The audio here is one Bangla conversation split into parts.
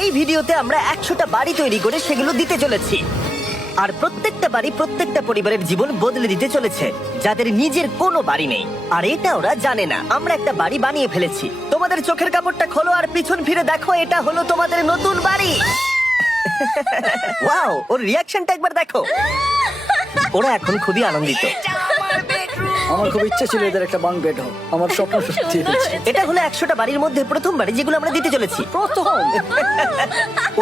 এই ভিডিওতে আমরা 100টা বাড়ি তৈরি করে সেগুলো দিতে চলেছি। আর প্রত্যেকটা বাড়ি প্রত্যেকটা পরিবারের জীবন বদলে দিতে চলেছে, যাদের নিজের কোনো বাড়ি নেই। আর এটা ওরা জানে না, আমরা একটা বাড়ি বানিয়ে ফেলেছি। তোমাদের চোখের কাপড়টা খোলো আর পিছন ফিরে দেখো, এটা হলো তোমাদের নতুন বাড়ি। ওয়াও, ওর রিয়াকশনটা একবার দেখো। ওরা এখন খুবই আনন্দিত। আমার খুব ইচ্ছে ছিল এদের একটা বাঙ্ক বেড হোক, আমার স্বপ্ন সত্যি হয়েছে। এটা হলো 100টা বাড়ির মধ্যে প্রথম বাড়ি যেগুলো আমরা দিতে চলেছি। প্রথম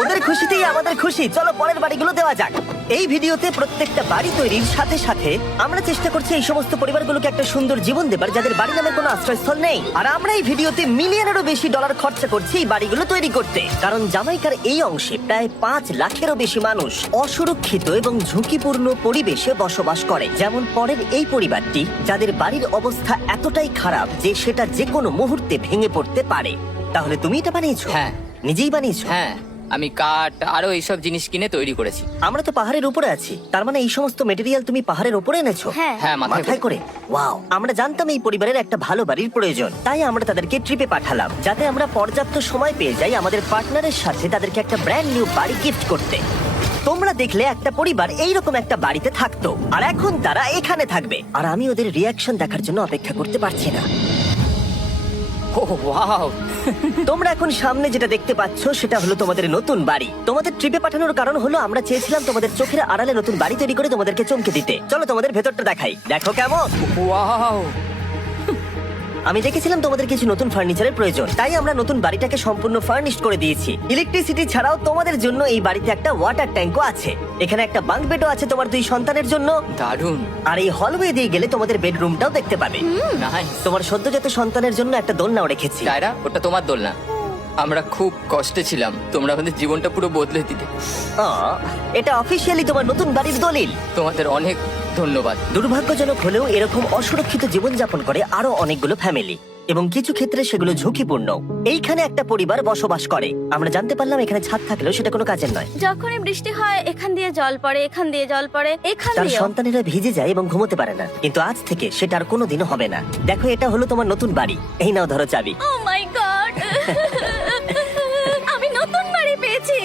ওদের খুশিতেই আমাদের খুশি। চলো পরের বাড়িগুলো দেওয়া যাক। এই ভিডিওতে প্রত্যেকটা বাড়ি তৈরির সাথে সাথে আমরা চেষ্টা করছি এই সমস্ত পরিবারগুলোকে একটা সুন্দর জীবন দেবার, যাদের বাড়ি নামে কোনো আশ্রয়স্থল নেই। আর আমরা এই ভিডিওতে মিলিয়নেরও বেশি ডলার খরচা করছি এই বাড়িগুলো তৈরি করতে, কারণ জামাইকার এই অংশে প্রায় 5 লাখেরও বেশি মানুষ অসুরক্ষিত এবং ঝুঁকিপূর্ণ পরিবেশে বসবাস করে। যেমন পরের এই পরিবারটি, যাদের বাড়ির অবস্থা এতটাই খারাপ যে সেটা যে কোনো মুহূর্তে ভেঙে পড়তে পারে। তাহলে তুমি এটা বানিয়েছো? হ্যাঁ। নিজেই বানিয়েছো? হ্যাঁ, আমি কাঠ আরো এইসব জিনিস কিনে তৈরি করেছি। আমরা তো পাহাড়ের উপরে আছি, তার মানে এই সমস্ত মেটেরিয়াল তুমি পাহাড়ের উপরে এনেছো? হ্যাঁ, মাথায় করে। ওয়াও, আমরা জানতাম এই পরিবারের একটা ভালো বাড়ির প্রয়োজন, তাই আমরা তাদেরকে ট্রিপে পাঠালাম, যাতে আমরা পর্যাপ্ত সময় পেয়ে যাই আমাদের পার্টনারের সাথে তাদেরকে একটা ব্র্যান্ড নিউ বাড়ি গিফট করতে। তোমরা দেখলে একটা পরিবার এইরকম একটা বাড়িতে থাকতো, আর এখন তারা এখানে থাকবে। আর আমি ওদের রিয়াকশন দেখার জন্য অপেক্ষা করতে পারছি না। ও ওয়াও, তোমরা এখন সামনে যেটা দেখতে পাচ্ছ সেটা হলো তোমাদের নতুন বাড়ি। তোমাদের ট্রিপে পাঠানোর কারণ হলো আমরা চেয়েছিলাম তোমাদের চোখের আড়ালে নতুন বাড়ি তৈরি করে তোমাদেরকে চমকে দিতে। চলো তোমাদের ভেতরটা দেখাই, দেখো কেমন। ওয়াও। আমি দেখেছিলাম তোমাদের কিছু নতুন ফার্নিচারের প্রয়োজন, তাই আমরা নতুন বাড়িটাকে সম্পূর্ণ ফার্নিশড করে দিয়েছি। ইলেকট্রিসিটি ছাড়াও তোমাদের জন্য এই বাড়িতে একটা ওয়াটার ট্যাঙ্কও আছে। এখানে একটা বাঙ্ক বেডও আছে তোমার 2 সন্তানের জন্য। দারুণ। আর এই হলওয়ে দিয়ে গেলে তোমাদের বেডরুমটাও দেখতে পাবে। নাইস। তোমার সদ্যজাত সন্তানের জন্য একটা দোলনাও রেখেছি। টায়রা, ওটা তোমার দোলনা। আমরা খুব কষ্টে ছিলাম, তোমরা আমাদের জীবনটা পুরো বদলে দিতে। এটা অফিসিয়ালি তোমার নতুন বাড়ির দলিল। তোমাদের অনেক ধন্যবাদ। দুর্ভাগ্যজনক হলেও এরকম অসুরক্ষিত জীবনযাপন করে আরো অনেকগুলো ফ্যামিলি, এবং কিছু ক্ষেত্রে সেগুলো ঝুঁকিপূর্ণ। এইখানে একটা পরিবার বসবাস করে। আমরা জানতে পারলাম এখানে ছাদ থাকলেও সেটা কোনো কাজের নয়। যখনই বৃষ্টি হয় এখান দিয়ে জল পড়ে, এখান দিয়ে জল পড়ে, এখান তার দিয়ে। সন্তানেরা ভিজে যায় এবং ঘুমোতে পারে না, কিন্তু আজ থেকে সেটা আর কোনোদিনও হবে না। দেখো, এটা হলো তোমার নতুন বাড়ি। এই নাও, ধরো চাবি। ও মাই গড, আমি নতুন বাড়ি পেয়েছি।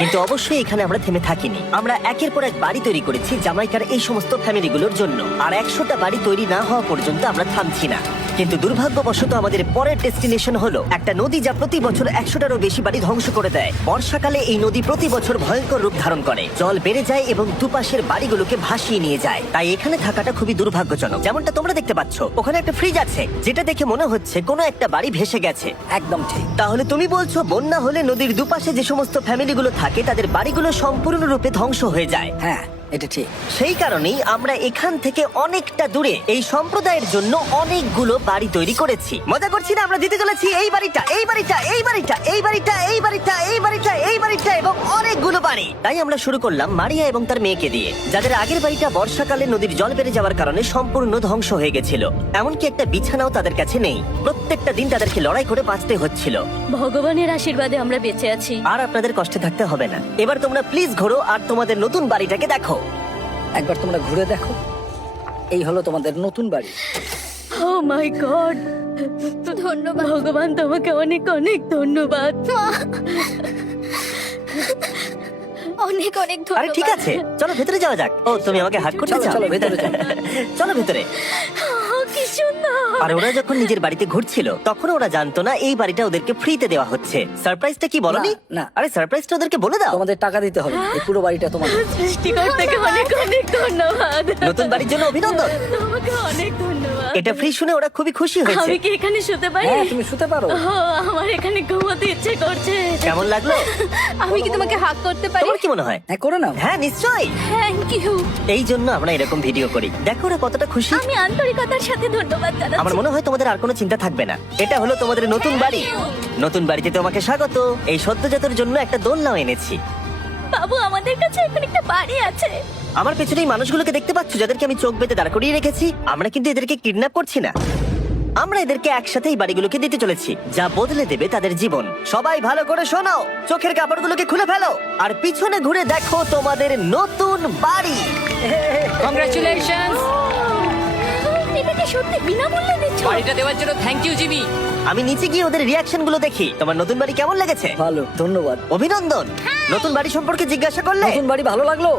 কিন্তু অবশ্যই এখানে আমরা থেমে থাকিনি। আমরা একের পর এক বাড়ি তৈরি করেছি জামাইকার এই সমস্ত ফ্যামিলিগুলোর জন্য। আর 100টা বাড়ি তৈরি না হওয়া পর্যন্ত আমরা থামছি না। কিন্তু দুর্ভাগ্যবশত আমাদের পরের ডেস্টিনেশন হলো একটা নদী, যা প্রতি বছর 100টারও বেশি বাড়ি ধ্বংস করে দেয়। বর্ষাকালে এই নদী প্রতি বছর ভয়ঙ্কর রূপ ধারণ করে, জল বেড়ে যায় এবং দুপাশের বাড়িগুলোকে ভাসিয়ে নিয়ে যায়। তাই এখানে থাকাটা খুবই দুর্ভাগ্যজনক। যেমনটা তোমরা দেখতে পাচ্ছ, ওখানে একটা ফ্রিজ আছে, যেটা দেখে মনে হচ্ছে কোনো একটা বাড়ি ভেসে গেছে। একদম ঠিক। তাহলে তুমি বলছো বন্যা হলে নদীর দুপাশে যে সমস্ত ফ্যামিলিগুলো থাকে তাদের বাড়িগুলো সম্পূর্ণরূপে ধ্বংস হয়ে যায়। হ্যাঁ, এটা ঠিক। সেই কারণেই আমরা এখান থেকে অনেকটা দূরে এই সম্প্রদায়ের জন্য অনেকগুলো বাড়ি তৈরি করেছি। মজা করছি না? আমরা দিতে চলেছি এই বাড়িটা, এই বাড়িটা, এই বাড়িটা, এই বাড়িটা, এই বাড়িটা, এই বাড়িটা, এই বাড়িটা এবং অনেকগুলো বাড়ি। তাই আমরা শুরু করলাম মারিয়া এবং তার মেয়েকে দিয়ে, যাদের আগের বাড়িটা বর্ষাকালে নদীর জল বেড়ে যাওয়ার কারণে সম্পূর্ণ ধ্বংস হয়ে গেছিল। এমনকি একটা বিছানাও তাদের কাছে নেই। প্রত্যেকটা দিন তাদেরকে লড়াই করে বাঁচতে হচ্ছিল। ভগবানের আশীর্বাদে আমরা বেঁচে আছি। আর আপনাদের কষ্টে থাকতে হবে না। এবার তোমরা প্লিজ ঘোরো আর তোমাদের নতুন বাড়িটাকে দেখো। একবার তোমরা ঘুরে দেখো, এই হলো তোমাদের নতুন বাড়ি। ও মাই গড, ধন্যবাদ ভগবান, তোমাকে অনেক অনেক ধন্যবাদ। অনেক অনেক আরে ধন্যবাদ। ঠিক আছে, চলো ভেতরে যাওয়া যাক। ও, তুমি আমাকে হাত করতে চলো, চাও? চলো, ভেতরে চলো। চলো ভেতরে। ও, কি সুন্দর। আর ওরা যখন নিজের বাড়িতে ঘুরছিল তখন ওরা জানতো না এই বাড়িটা ওদেরকে ফ্রিতে দেওয়া হচ্ছে। সারপ্রাইজটা কি বলনি? না, না। আরে সারপ্রাইজটা ওদেরকে বলে দাও। তোমাদের টাকা দিতে হবে, এই পুরো বাড়িটা তোমাদের। সৃষ্টিকর্তাকে অনেক অনেক ধন্যবাদ। নতুন বাড়ির জন্য অভিনন্দন। তোমাকে অনেক ধন্যবাদ। এটা ফ্রি শুনে ওরা খুবই খুশি হয়েছে। আমি কি এখানে শুতে পারি? হ্যাঁ, তুমি শুতে পারো। ও, আমার এখানে ঘুমোতে ইচ্ছে করছে। কেমন লাগলো? আমি কি তোমাকে হাগ করতে পারি? তোমার কি মনে হয়? হ্যাঁ, করে নাও। হ্যাঁ, নিশ্চয়ই। Thank you. এই জন্য আমরা এরকম ভিডিও করি। দেখো ওরা কতটা খুশি। আমি আন্তরিকতার সাথে ধন্যবাদ জানাচ্ছি। আমার মনে হয় তোমাদের আর কোনো চিন্তা থাকবে না। এটা হলো তোমাদের নতুন বাড়ি। নতুন বাড়িতে তোমাকে স্বাগত। এই সদ্যজাতর জন্য একটা দোলনাও এনেছি। বাবু, আমাদের কাছে এখন একটা বাড়ি আছে। আমার পেছনে এই মানুষগুলোকে দেখতে পাচ্ছ, যাদেরকে আমি চোখ বেঁধে দাঁড় করিয়ে রেখেছি? আমরা কিন্তু এদেরকে কিডন্যাপ করছি না। আমরা এদেরকে একসাথে এই বাড়িগুলোকে দিতে চলেছি, যা বদলে দেবে তাদের জীবন। সবাই ভালো করে শোনো, চোখের কাপড়গুলোকে খুলে ফেলো আর পিছনে ঘুরে দেখো তোমাদের নতুন বাড়ি। কংগ্রাচুলেশনস। এটা কি সত্যি বিনামূল্যে দিচ্ছ? বাড়িটা দেওয়ার জন্য থ্যাংক ইউ জিমি। আমি নিচে গিয়ে ওদের রিয়াকশন গুলো দেখি। তোমার নতুন বাড়ি কেমন লেগেছে? ভালো, ধন্যবাদ। অভিনন্দন। নতুন বাড়ি সম্পর্কে জিজ্ঞাসা করলে? নতুন বাড়ি ভালো লাগলো?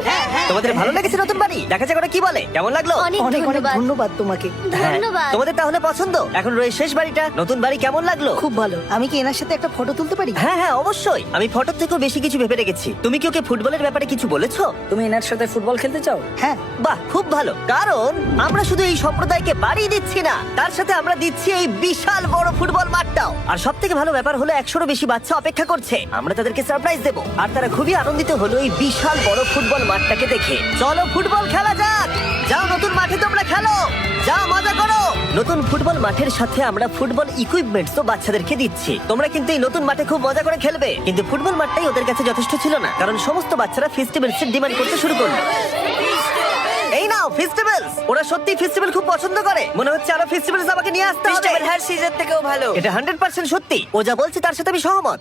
তোমাদের ভালো লেগেছে নতুন বাড়ি? দেখা যাক ওরা কি বলে। কেমন লাগলো? অনেক অনেক অনেক ধন্যবাদ। ধন্যবাদ তোমাকে। হ্যাঁ, ধন্যবাদ। তোমাদের তাহলে পছন্দ? এখন রয়েছে শেষ বাড়িটা। নতুন বাড়ি কেমন লাগলো? খুব ভালো। আমি কি এনার সাথে একটা ফটো তুলতে পারি? হ্যাঁ হ্যাঁ অবশ্যই। আমি ফটোর থেকেও বেশি কিছু ভেবে রেখেছি। তুমি কি ওকে ফুটবলের ব্যাপারে কিছু বলেছো? তুমি এনার সাথে ফুটবল খেলতে চাও? হ্যাঁ। বাহ, খুব ভালো। কারণ আমরা শুধু এই সম্প্রদায়কে বাড়ি দিচ্ছি না, তার সাথে আমরা দিচ্ছি এই বিশাল বড় ফুটবল মাঠটাও। আর সব থেকে ভালো ব্যাপার হলো 100-রও বেশি বাচ্চা অপেক্ষা করছে। আমরা তাদেরকে সারপ্রাইজ দেবো, আর তারা খুবই আনন্দিত হলো এই বিশাল বড় ফুটবল মাঠটাকে দেখে। চলো ফুটবল খেলা যাক। যাও নতুন মাঠে তোমরা খেলো, যাও মজা করো। নতুন ফুটবল মাঠের সাথে আমরা ফুটবল ইকুইপমেন্টস তো বাচ্চাদেরকে দিচ্ছি। তোমরা কিন্তু এই নতুন মাঠে খুব মজা করে খেলবে। কিন্তু ফুটবল মাঠটাই ওদের কাছে যথেষ্ট ছিল না, কারণ সমস্ত বাচ্চারা ফেস্টিভ্যালস এর ডিমান্ড করতে শুরু করলো। এই নাও ফেস্টিভ্যালস। ওরা সত্যি ফেস্টিভ্যাল খুব পছন্দ করে। মনে হচ্ছে আরো ফেস্টিভ্যালস আমাকে নিয়ে আসতে হবে। হ্যার সিজন থেকেও ভালো। এটা 100% সত্যি। ও যা বলছে তার সাথে আমি সহমত।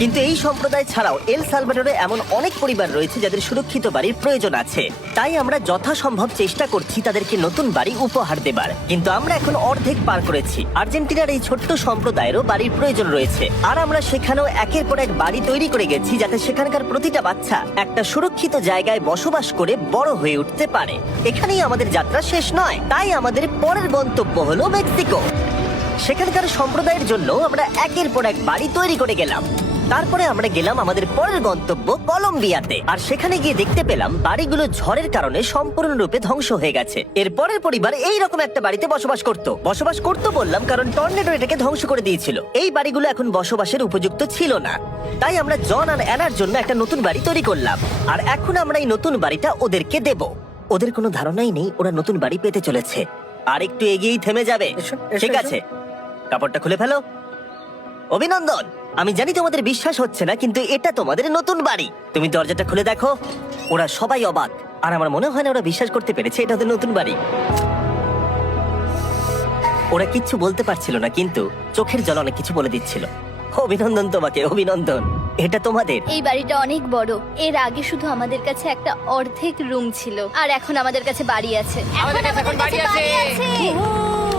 কিন্তু এই সম্প্রদায় ছাড়াও এল সালভাডোরে এমন অনেক পরিবার রয়েছে যাদের সুরক্ষিত বাড়ির প্রয়োজন আছে। তাই আমরা যথাসম্ভব চেষ্টা করছি তাদেরকে নতুন বাড়ি উপহার দেবার। কিন্তু আমরা এখন অর্ধেক পার করেছি। আর্জেন্টিনার এই ছোট্ট সম্প্রদায়েরও বাড়ির প্রয়োজন রয়েছে, আর আমরা সেখানেও একের পর এক বাড়ি তৈরি করে গেছি যাতে সেখানকার প্রতিটা বাচ্চা একটা সুরক্ষিত জায়গায় বসবাস করে বড় হয়ে উঠতে পারে। এখানেই আমাদের যাত্রা শেষ নয়, তাই আমাদের পরের গন্তব্য হলো মেক্সিকো। সেখানকার সম্প্রদায়ের জন্য আমরা একের পর এক বাড়ি তৈরি করে গেলাম। তারপরে আমরা গেলাম আমাদের পরের গন্তব্য কলম্বিয়াতে, আর সেখানে গিয়ে দেখতে পেলাম বাড়িগুলো ঝড়ের কারণে সম্পূর্ণরূপে ধ্বংস হয়ে গেছে। এর পরের পরিবার এইরকম একটা বাড়িতে বসবাস করতো বললাম কারণ টর্নেডো এটাকে ধ্বংস করে দিয়েছিল। এই বাড়িগুলো এখন বসবাসের উপযুক্ত ছিল না। তাই আমরা জন আর অ্যানার জন্য একটা নতুন বাড়ি তৈরি করলাম, আর এখন আমরা এই নতুন বাড়িটা ওদেরকে দেব। ওদের কোনো ধারণাই নেই ওরা নতুন বাড়ি পেতে চলেছে। আর একটু এগিয়েই থেমে যাবে। এসো, এসো, ঠিক এসো। আছে, কাপড়টা খুলে ফেলো। অভিনন্দন। আমি জানি তোমাদের বিশ্বাস হচ্ছে না, কিন্তু এটা তোমাদের নতুন বাড়ি। তুমি দরজাটা খুলে দেখো। ওরা সবাই অবাক, আর আমার মনে হয় না ওরা বিশ্বাস করতে পেরেছে এটা ওদের নতুন বাড়ি। ওরা কিচ্ছু বলতে পারছিল না, কিন্তু চোখের জল অনেক কিছু বলে দিচ্ছিল। অভিনন্দন তোমাকে, অভিনন্দন। এটা তোমাদের। এই বাড়িটা অনেক বড়। এর আগে শুধু আমাদের কাছে একটা অর্ধেক রুম ছিল, আর এখন আমাদের কাছে বাড়ি আছে। আমাদের কাছে এখন বাড়ি আছে।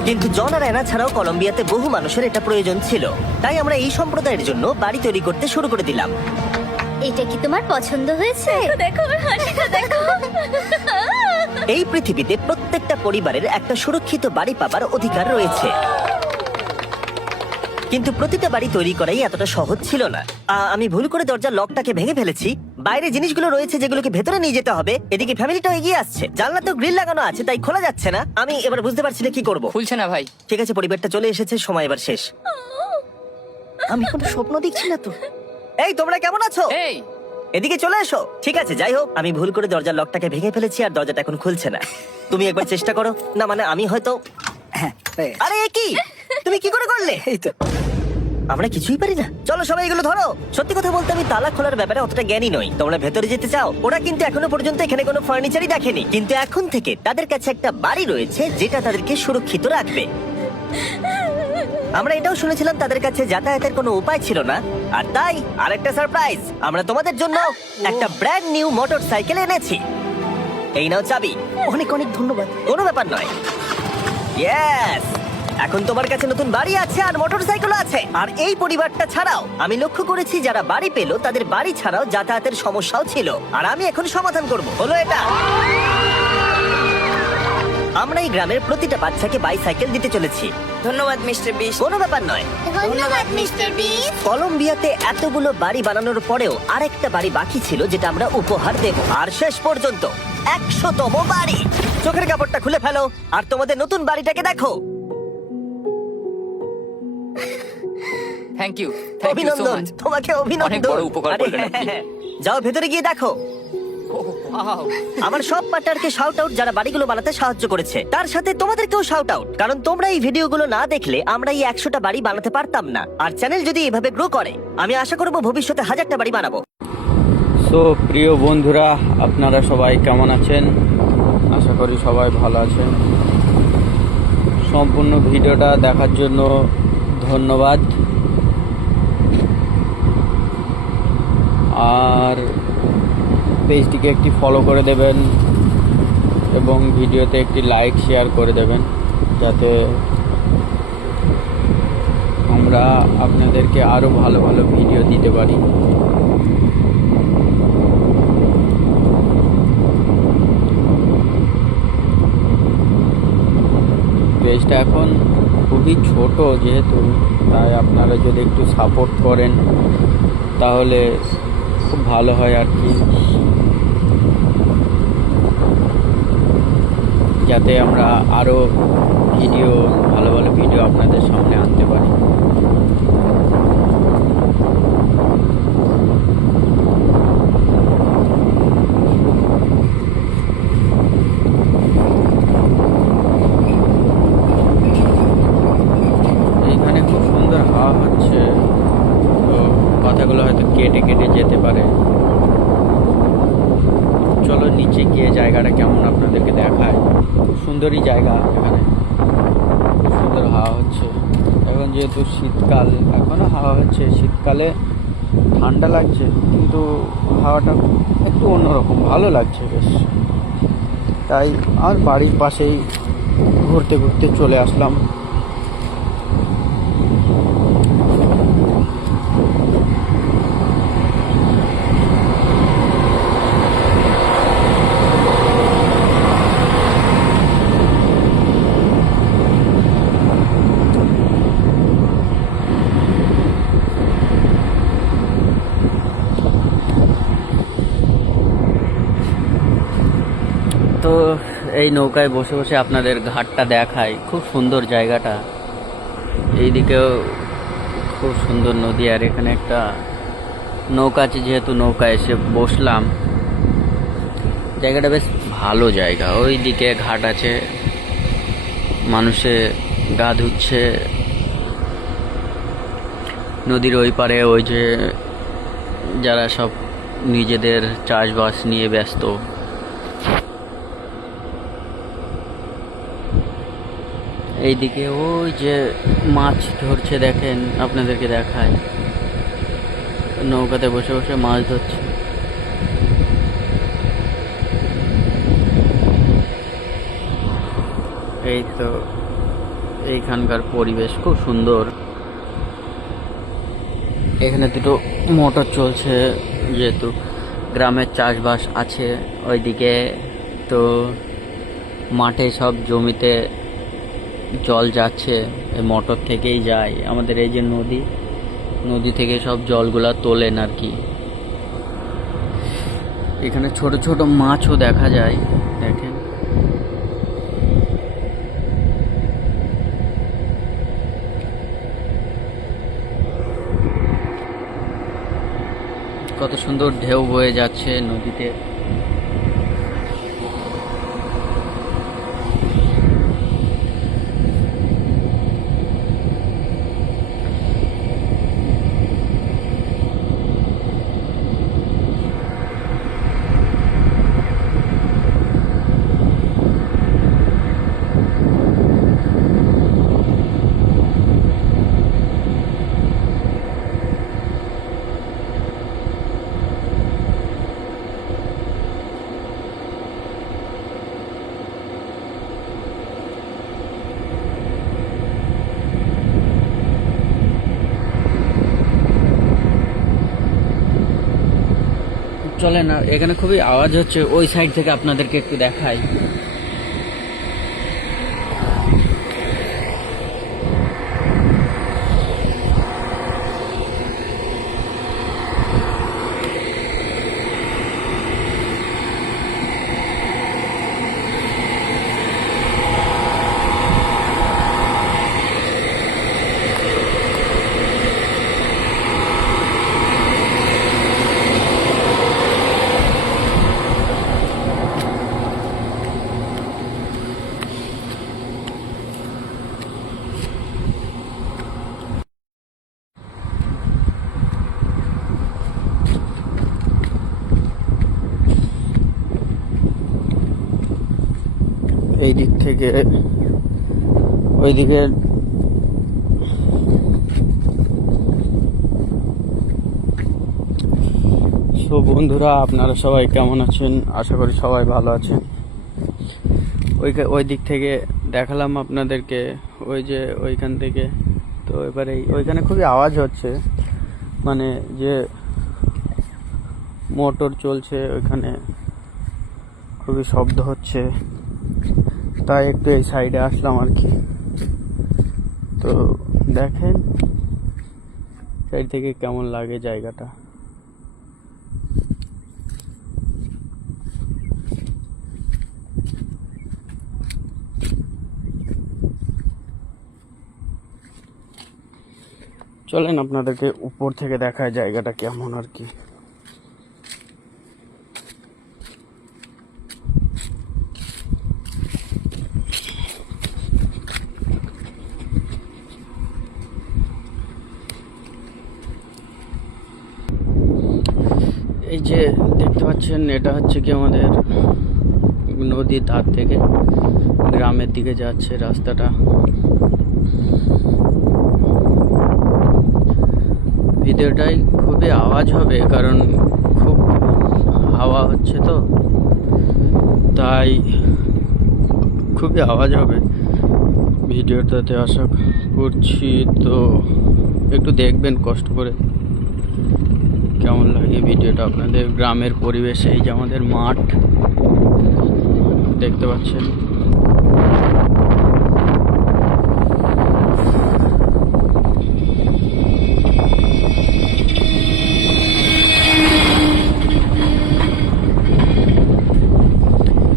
কিন্তু জন আর অ্যানা ছাড়াও কলম্বিয়াতে বহু মানুষের এটা প্রয়োজন ছিল। তাই আমরা এই সম্প্রদায়ের জন্য বাড়ি তৈরি করতে শুরু করে দিলাম। এটা কি তোমার পছন্দ হয়েছে? দেখো ওর হাসিটা দেখো। এই পৃথিবীতে প্রত্যেকটা পরিবারের একটা সুরক্ষিত বাড়ি পাবার অধিকার রয়েছে, কিন্তু প্রতিটা বাড়ি তৈরি করাই এতটা সহজ ছিল না। আমি ভুল করে দরজার লকটাকে ভেঙে ফেলেছি। বাইরে জিনিসগুলো রয়েছে যেগুলোকে ভেতরে নিয়ে যেতে হবে। এদিকে ফ্যামিলিটাও এগিয়ে আসছে। জানলা তো গ্রিল লাগানো আছে, তাই খোলা যাচ্ছে না। আমি এবার বুঝতে পারছি না কি করব। খুলছে না ভাই। ঠিক আছে, পরিবারটা চলে এসেছে, সময় এবার শেষ। আমি কোনো স্বপ্ন দেখছি না তো। এই তোমরা কেমন আছো? এই এদিকে চলে এসো। ঠিক আছে, যাই হোক, আমি ভুল করে দরজার লকটাকে ভেঙে ফেলেছি আর দরজাটা এখন খুলছে না। তুমি একবার চেষ্টা করো না, মানে আমি হয়তো। হ্যাঁ, হয়ে গেছে। আরে এ কি, তুমি কি করে করলে? এই তো। আমরা কিছুই পারি না। চলো সবাই এগুলো ধরো। সত্যি কথা বলতে আমি তালা খোলার ব্যাপারে অতটা জ্ঞানী নই। তোমরা ভেতরে যেতে চাও? ওরা কিন্তু এখনো পর্যন্ত এখানে কোনো ফার্নিচারই দেখেনি, কিন্তু এখন থেকে তাদের কাছে একটা বাড়ি রয়েছে যেটা তাদেরকে সুরক্ষিত রাখবে। আমরা এটাও শুনেছিলাম তাদের কাছে যাতায়াতের কোনো উপায় ছিল না, আর তাই আরেকটা সারপ্রাইজ, আমরা তোমাদের জন্য একটা ব্র্যান্ড নিউ মোটরসাইকেল এনেছি। এই নাও চাবি। অনেক অনেক ধন্যবাদ। কোনো ব্যাপার নয়। ইয়েস, এখন তোমার কাছে নতুন বাড়ি আছে আর মোটরসাইকেল আছে। আর এই পরিবারটা ছাড়াও আমি লক্ষ্য করেছি যারা বাড়ি পেল তাদের বাড়ি ছাড়াও যাতায়াতের সমস্যাও ছিল, আর আমি এখন সমাধান করব। হলো এটা। আমরা এই গ্রামের প্রতিটা বাচ্চাকে বাইসাইকেল দিতে চলেছি। ধন্যবাদ মিস্টার বিস্ট। কোনো ব্যাপার নয়। ধন্যবাদ মিস্টার বিস্ট। কলম্বিয়াতে এতগুলো বাড়ি বানানোর পরেও আরেকটা বাড়ি বাকি ছিল যেটা আমরা উপহার দেব। আর শেষ পর্যন্ত 100তম বাড়ি। চোখের কাপড়টা খুলে ফেলো আর তোমাদের নতুন বাড়িটাকে দেখো। থ্যাংক ইউ সো অভিনন্দন মাচ। তোমাকে, অনেক অভিনন্দন। বড় উপকার আরে, করলেন আপনি। যাও ভেতরে গিয়ে দেখো। আমার সব পার্টনারকে শাউট আউট যারা বাড়িগুলো বানাতে সাহায্য করেছে। তার সাথে তোমাদেরকেও শাউট আউট, কারণ তোমরা এই ভিডিওগুলো না দেখলে আমরা এই 100টা বাড়ি বানাতে পারতাম না। আর চ্যানেল যদি এভাবে গ্রো করে আমি আশা করব ভবিষ্যতে 1000টা বাড়ি বানাবো। সো প্রিয় বন্ধুরা, আপনারা সবাই কেমন আছেন? আশা করি সবাই ভালো আছেন। সম্পূর্ণ ভিডিওটা দেখার জন্য ধন্যবাদ। আর পেজটিকে একটি ফলো করে দেবেন এবং ভিডিওতে একটি লাইক শেয়ার করে দেবেন, যাতে আমরা আপনাদেরকে আরও ভালো ভালো ভিডিও দিতে পারি। পেজটা এখন খুবই ছোট যেহেতু, তাই আপনারা যদি একটু সাপোর্ট করেন তাহলে খুব ভালো হয় আর কি, যাতে আমরা আরও ভালো ভালো ভিডিও আপনাদের সামনে আনতে পারি। এইখানে খুব সুন্দর হাওয়া হচ্ছে, তো কথাগুলো হয়তো কেটে কেটে যেতে পারে। চলো নিচে গিয়ে জায়গাটা কেমন আপনাদেরকে দেখায়। খুব সুন্দরই জায়গা, এখানে খুব সুন্দর হাওয়া হচ্ছে। এখন যেহেতু শীতকাল, এখনও হাওয়া হচ্ছে, শীতকালে ঠান্ডা লাগছে কিন্তু হাওয়াটা একটু অন্যরকম ভালো লাগছে বেশ। তাই আর বাড়ির পাশেই ঘুরতে ঘুরতে চলে আসলাম। তো এই নৌকায় বসে বসে আপনাদের ঘাটটা দেখাই, খুব সুন্দর জায়গাটা। এইদিকেও খুব সুন্দর নদী, আর এখানে একটা নৌকা আছে, যেহেতু নৌকা এসে বসলাম। জায়গাটা বেশ ভালো জায়গা। ওই দিকে ঘাট আছে, মানুষে গা ধুচ্ছে। নদীর ওই পারে ওই যে যারা সব নিজেদের চাষবাস নিয়ে ব্যস্ত, এইদিকে ওই যে মাছ ধরছে দেখেন, আপনাদেরকে দেখায়, নৌকাতে বসে বসে মাছ ধরছে। এই তো এইখানকার পরিবেশ খুব সুন্দর। এখানে দুটো মোটর চলছে, যেহেতু গ্রামের চাষবাস আছে ওইদিকে, তো মাঠে সব জমিতে জল যাচ্ছে, এই মোটর থেকেই যায়। আমাদের এই যে নদী থেকে সব জলগুলা তোলেন আর কি। এখানে ছোট ছোট মাছও দেখা যায়, দেখেন। কত সুন্দর ঢেউ বয়ে যাচ্ছে নদীতে। চলে না, এখানে খুবই আওয়াজ হচ্ছে, ওই সাইড থেকে আপনাদেরকে একটু দেখাই। এই দিক থেকে ওইদিকে সো বন্ধুরা, আপনারা সবাই কেমন আছেন? আশা করি সবাই ভালো আছেন। ওই দিক থেকে দেখালাম আপনাদেরকে, ওই যে ওইখান থেকে। তো তো এবারে ওইখানে খুবই আওয়াজ হচ্ছে, মানে যে মোটর চলছে ওইখানে খুবই শব্দ হচ্ছে, তাই একটু এই সাইডে আসলাম আর কি। তো দেখেন সাইড থেকে কেমন লাগে জায়গাটা। চলেন আপনাদেরকে উপর থেকে দেখায় জায়গাটা কেমন আর কি। এই যে দেখতে পাচ্ছেন এটা হচ্ছে কি আমাদের নদীর ধার থেকে গ্রামের দিকে যাচ্ছে রাস্তাটা। ভিডিওটাই খুবই আওয়াজ হবে কারণ খুব হাওয়া হচ্ছে, তো তাই খুবই আওয়াজ হবে ভিডিওটাতে আশা করছি। তো একটু দেখবেন কষ্ট করে কেমন লাগে ভিডিওটা আপনাদের। গ্রামের পরিবেশে এই যে আমাদের মাঠ দেখতে পাচ্ছেন।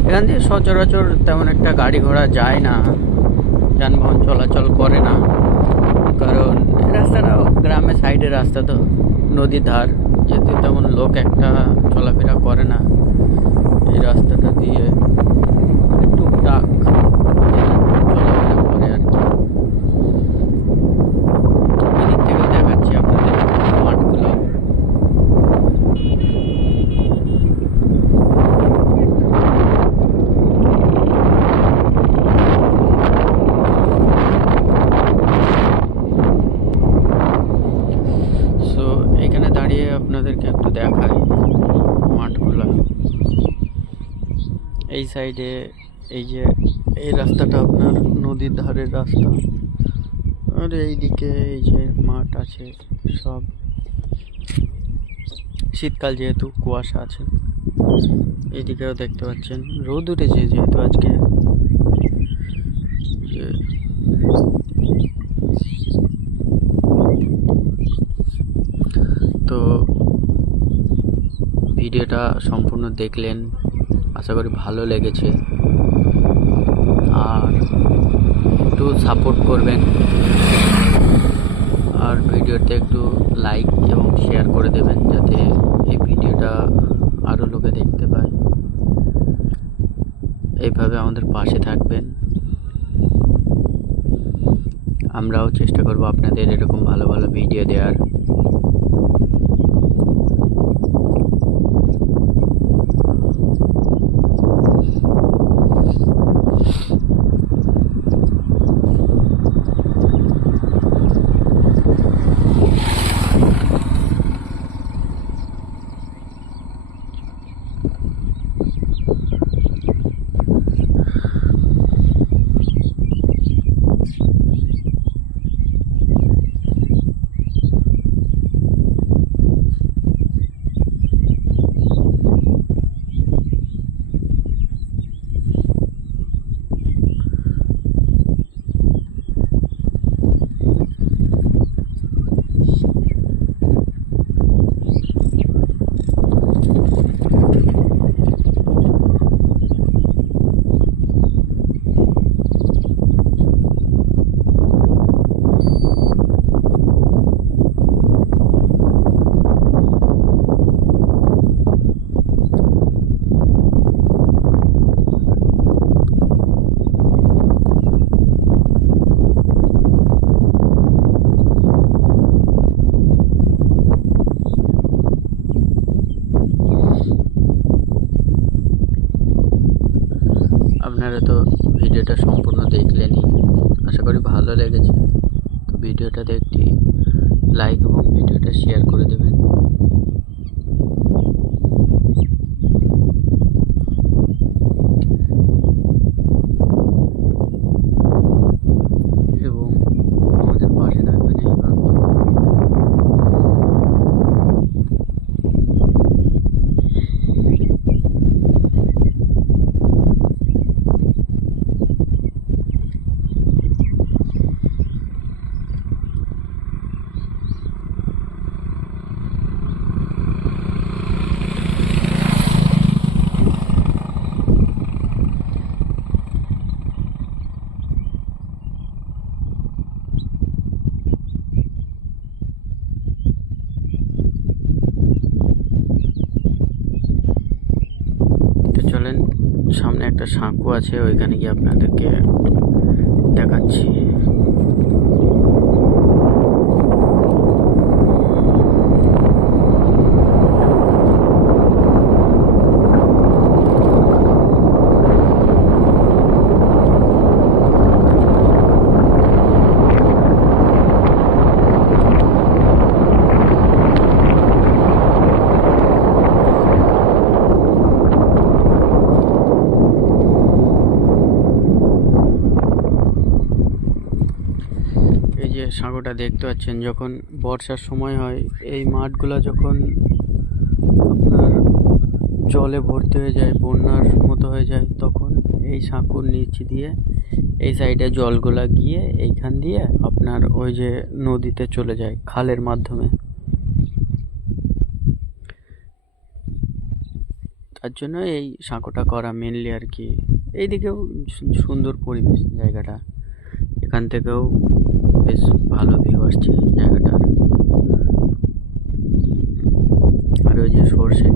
এখান দিয়ে সচরাচর তেমন একটা গাড়ি ঘোড়া যায় না, যানবাহন চলাচল করে না, কারণ রাস্তাটা গ্রামের সাইডের রাস্তা, তো নদীর ধার, যেহেতু তেমন লোক একটা চলাফেরা করে না এই রাস্তাটা দিয়ে, টুকটাক চলাফেরা করে আর কি। এদিক থেকেও দেখাচ্ছি আপনাদের মাঠগুলো। সো এখানে দাঁড়িয়ে আপনাদেরকে একটু দেখাই মাঠগুলো। এই সাইডে এই যে এই রাস্তাটা আপনার নদীর ধারের রাস্তা, আর এইদিকে এই যে মাঠ আছে সব। শীতকাল যেহেতু কুয়াশা আছে, এইদিকেও দেখতে পাচ্ছেন রোদ উঠেছে যেহেতু আজকে। তো ভিডিওটা সম্পূর্ণ দেখলেন, আশা করি ভালো লেগেছে। আর একটু সাপোর্ট করবেন, আর ভিডিওতে একটু লাইক এবং শেয়ার করে দেবেন যাতে এই ভিডিওটা আরও লোকে দেখতে পায়। এইভাবে আমাদের পাশে থাকবেন, আমরাও চেষ্টা করব আপনাদের এরকম ভালো ভালো ভিডিও দেওয়ার। আপনারা তো ভিডিওটা সম্পূর্ণ দেখলেনই, আশা করি ভালো লেগেছে। তো ভিডিওটাতে একটি লাইক এবং ভিডিওটা শেয়ার করে দেবেন। এবং আমাদের পাশে থাকবেন। সামনে একটা সাঁকো আছে, ওইখানে গিয়ে আপনাদেরকে দেখাচ্ছি। এই যে সাঁকোটা দেখতে পাচ্ছেন, যখন বর্ষার সময় হয় এই মাঠগুলো যখন আপনার জলে ভর্তি হয়ে যায়, বন্যার মতো হয়ে যায়, তখন এই সাঁকোর নিচ দিয়ে এই সাইডে জলগুলা গিয়ে এইখান দিয়ে আপনার ওই যে নদীতে চলে যায় খালের মাধ্যমে। তার জন্য এই সাঁকোটা করা মেনলি আর কি। এইদিকেও সুন্দর পরিবেশ জায়গাটা, এখান থেকেও বেশ ভালো ভিউ আসছে জায়গাটার। আর ওই যে সর্ষে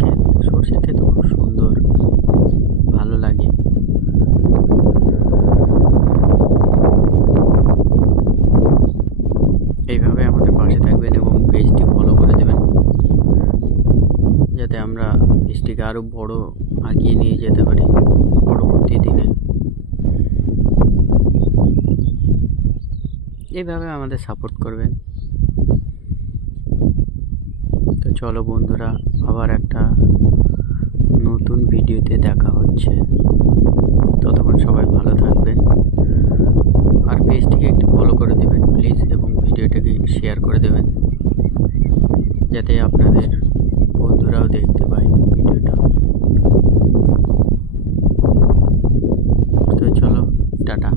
ক্ষেত খুব সুন্দর, ভালো লাগে। এইভাবে আমাদের পাশে থাকবেন এবং পেজটি ফলো করে দেবেন, যাতে আমরা পেজটিকে আরও বড় আগিয়ে নিয়ে যেতে পারি পরবর্তী দিনে। এইভাবে আমাদের সাপোর্ট করবেন। তো চলো বন্ধুরা, আবার একটা নতুন ভিডিওতে দেখা হচ্ছে। ততক্ষণ সবাই ভালো থাকবেন, আর পেজটিকে একটু ফলো করে দেবেন প্লিজ, এবং ভিডিওটাকে শেয়ার করে দেবেন যাতে আপনাদের বন্ধুরাও দেখতে পায় ভিডিওটা। তো চলো, টাটা।